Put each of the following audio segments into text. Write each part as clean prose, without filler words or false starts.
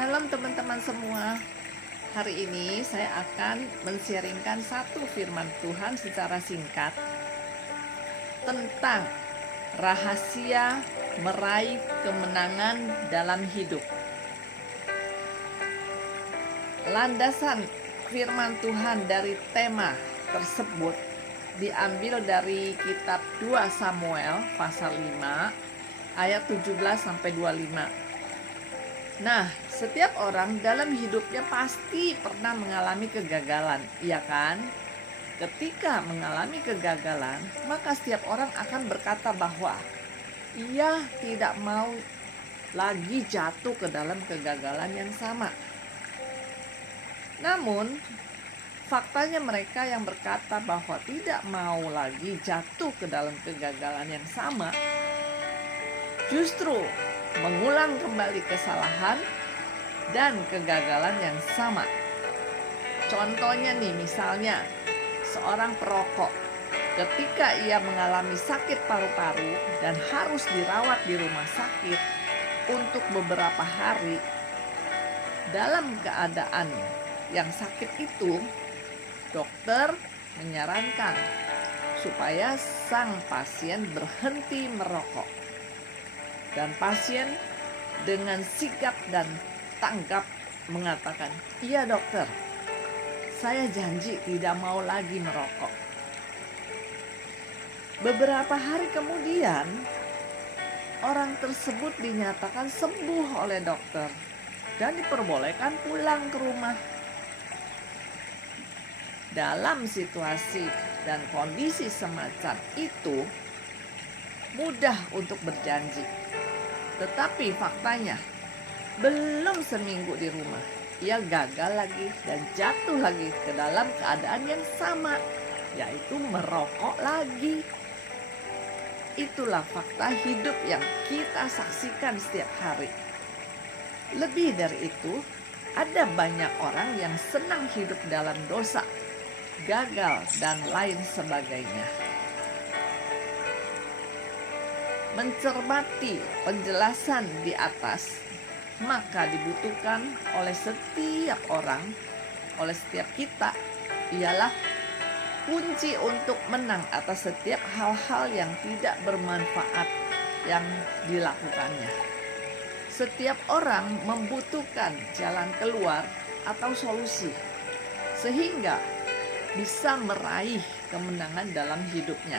Shalom teman-teman semua. Hari ini saya akan men-sharingkan satu firman Tuhan secara singkat tentang rahasia meraih kemenangan dalam hidup. Landasan firman Tuhan dari tema tersebut diambil dari kitab 2 Samuel pasal 5 ayat 17 sampai 25. Nah, setiap orang dalam hidupnya pasti pernah mengalami kegagalan, iya kan? Ketika mengalami kegagalan, maka setiap orang akan berkata bahwa ia tidak mau lagi jatuh ke dalam kegagalan yang sama. Namun, faktanya mereka yang berkata bahwa tidak mau lagi jatuh ke dalam kegagalan yang sama, justru mengulang kembali kesalahan dan kegagalan yang sama. Contohnya nih, misalnya seorang perokok ketika ia mengalami sakit paru-paru dan harus dirawat di rumah sakit untuk beberapa hari, dalam keadaan yang sakit itu, dokter menyarankan supaya sang pasien berhenti merokok. Dan pasien dengan sigap dan tanggap mengatakan, "Iya dokter, saya janji tidak mau lagi merokok." Beberapa hari kemudian, orang tersebut dinyatakan sembuh oleh dokter dan diperbolehkan pulang ke rumah. Dalam situasi dan kondisi semacam itu, mudah untuk berjanji. Tetapi faktanya, belum seminggu di rumah, ia gagal lagi dan jatuh lagi ke dalam keadaan yang sama, yaitu merokok lagi. Itulah fakta hidup yang kita saksikan setiap hari. Lebih dari itu, ada banyak orang yang senang hidup dalam dosa, gagal, dan lain sebagainya. Mencermati penjelasan di atas, maka dibutuhkan oleh setiap orang, oleh setiap kita, ialah kunci untuk menang atas setiap hal-hal yang tidak bermanfaat yang dilakukannya. Setiap orang membutuhkan jalan keluar atau solusi, sehingga bisa meraih kemenangan dalam hidupnya.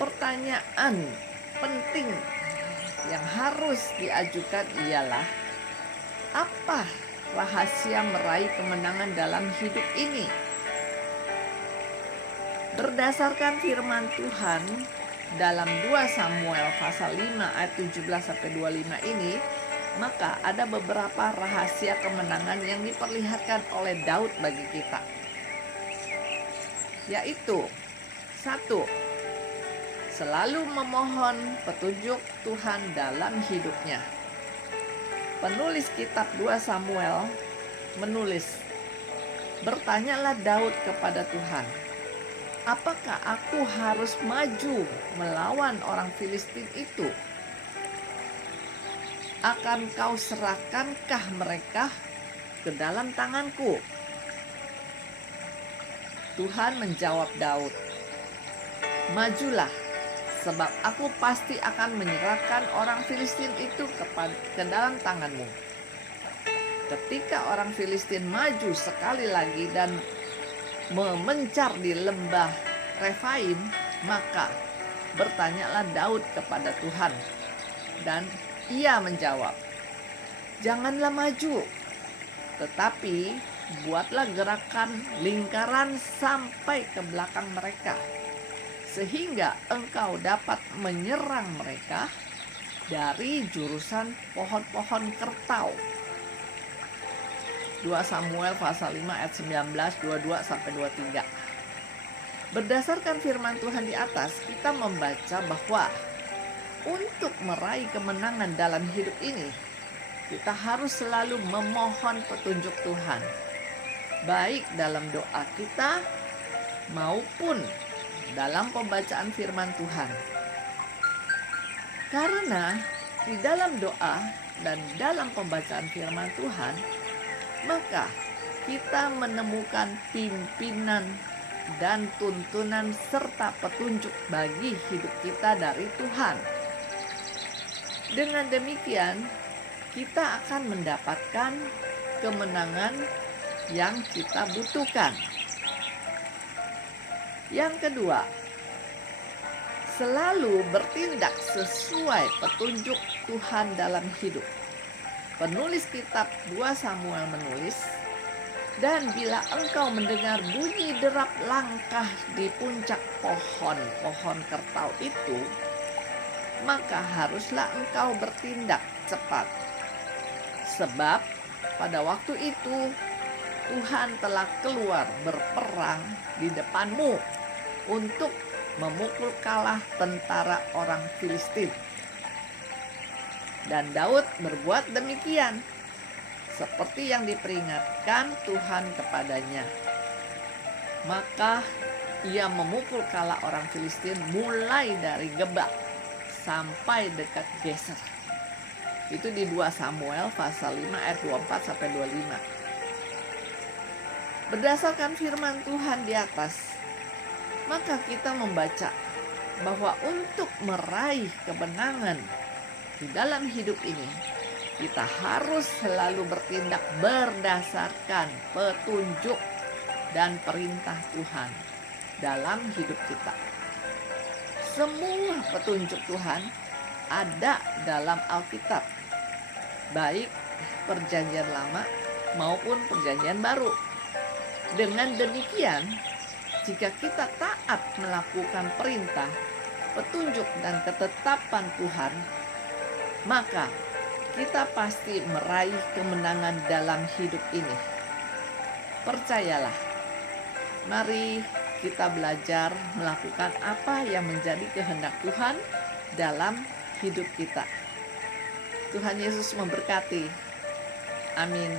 Pertanyaan penting yang harus diajukan ialah, apa rahasia meraih kemenangan dalam hidup ini? Berdasarkan firman Tuhan dalam 2 Samuel pasal 5 ayat 17 sampai 25 ini, maka ada beberapa rahasia kemenangan yang diperlihatkan oleh Daud bagi kita. Yaitu, 1. Selalu memohon petunjuk Tuhan dalam hidupnya. Penulis kitab 2 Samuel menulis, "Bertanyalah Daud kepada Tuhan, apakah aku harus maju melawan orang Filistin itu? Akan kau serahkankah mereka ke dalam tanganku?" Tuhan menjawab Daud, "Majulah, sebab aku pasti akan menyerahkan orang Filistin itu ke dalam tanganmu." Ketika orang Filistin maju sekali lagi dan memencar di lembah Refaim, maka bertanyalah Daud kepada Tuhan, dan ia menjawab, "Janganlah maju, tetapi buatlah gerakan lingkaran sampai ke belakang mereka, sehingga engkau dapat menyerang mereka dari jurusan pohon-pohon kertau." 2 Samuel pasal 5 ayat 19, 22 sampai 23. Berdasarkan firman Tuhan di atas, kita membaca bahwa untuk meraih kemenangan dalam hidup ini, kita harus selalu memohon petunjuk Tuhan, baik dalam doa kita maupun dalam pembacaan firman Tuhan. Karena di dalam doa dan dalam pembacaan firman Tuhan, maka kita menemukan pimpinan dan tuntunan serta petunjuk bagi hidup kita dari Tuhan. Dengan demikian, kita akan mendapatkan kemenangan yang kita butuhkan. Yang kedua, selalu bertindak sesuai petunjuk Tuhan dalam hidup. Penulis kitab 2 Samuel menulis, dan bila engkau mendengar bunyi derap langkah di puncak pohon kertau itu, maka haruslah engkau bertindak cepat. Sebab pada waktu itu Tuhan telah keluar berperang di depanmu untuk memukul kalah tentara orang Filistin. Dan Daud berbuat demikian, seperti yang diperingatkan Tuhan kepadanya. Maka ia memukul kalah orang Filistin mulai dari Geba sampai dekat Geser. Itu di 2 Samuel pasal 5 ayat 24 sampai 25. Berdasarkan firman Tuhan di atas, maka kita membaca bahwa untuk meraih kemenangan di dalam hidup ini, kita harus selalu bertindak berdasarkan petunjuk dan perintah Tuhan dalam hidup kita. Semua petunjuk Tuhan ada dalam Alkitab, baik Perjanjian Lama maupun Perjanjian Baru. Dengan demikian, jika kita taat melakukan perintah, petunjuk, dan ketetapan Tuhan, maka kita pasti meraih kemenangan dalam hidup ini. Percayalah, mari kita belajar melakukan apa yang menjadi kehendak Tuhan dalam hidup kita. Tuhan Yesus memberkati. Amin.